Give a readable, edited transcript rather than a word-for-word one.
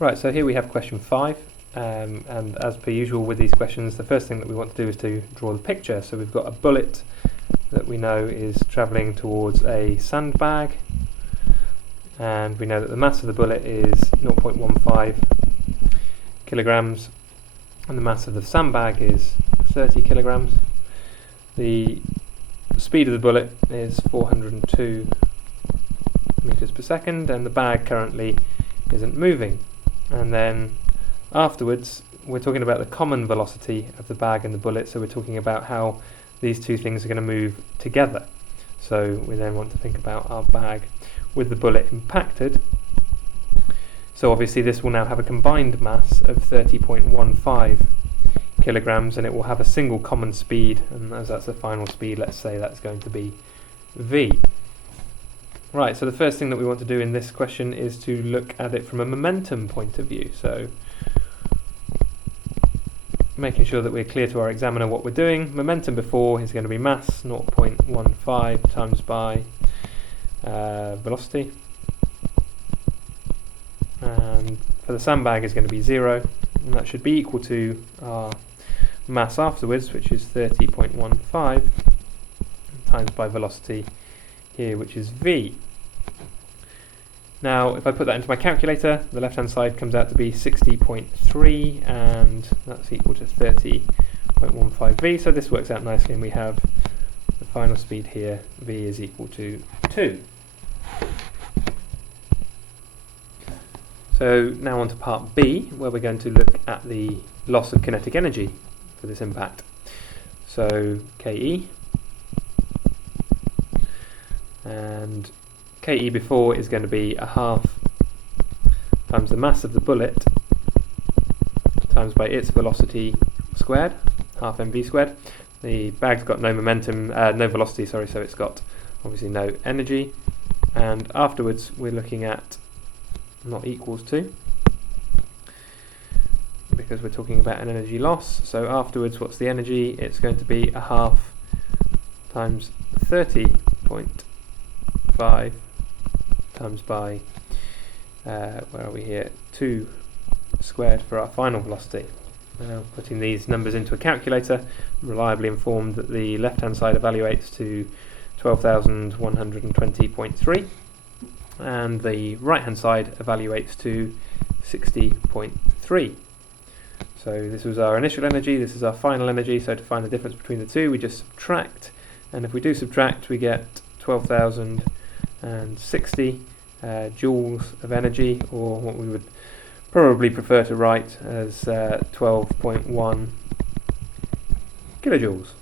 Right, so here we have question 5, and as per usual with these questions, the first thing that we want to do is to draw the picture. So we've got a bullet that we know is travelling towards a sandbag, and we know that the mass of the bullet is 0.15 kilograms, and the mass of the sandbag is 30 kilograms. The speed of the bullet is 402 meters per second, and the bag currently isn't moving. And then afterwards we're talking about the common velocity of the bag and the bullet, so we're talking about how these two things are going to move together. So we then want to think about our bag with the bullet impacted. So obviously this will now have a combined mass of 30.15 kilograms, and it will have a single common speed, and as that's the final speed, let's say that's going to be v. Right, so the first thing that we want to do in this question is to look at it from a momentum point of view. So making sure that we're clear to our examiner what we're doing. Momentum before is going to be mass 0.15 times by velocity, and for the sandbag is going to be 0, and that should be equal to our mass afterwards, which is 30.15 times by velocity here, which is v. Now if I put that into my calculator, the left hand side comes out to be 60.3, and that's equal to 30.15 v, so this works out nicely, and we have the final speed here, v is equal to 2. So now on to part B, where we're going to look at the loss of kinetic energy for this impact. So KE, and KE before is going to be a half times the mass of the bullet times by its velocity squared, half mv squared. The bag's got no momentum, no velocity, sorry, so it's got obviously no energy. And afterwards we're looking at not equals to, because we're talking about an energy loss. So afterwards, what's the energy? It's going to be a half times 30.5 times by, where are we here, 2 squared for our final velocity. Now putting these numbers into a calculator, I'm reliably informed that the left hand side evaluates to 12,120.3, and the right hand side evaluates to 60.3. So this was our initial energy, this is our final energy, so to find the difference between the two we just subtract, and if we do subtract we get 12,060 joules of energy, or what we would probably prefer to write as 12.1 kilojoules.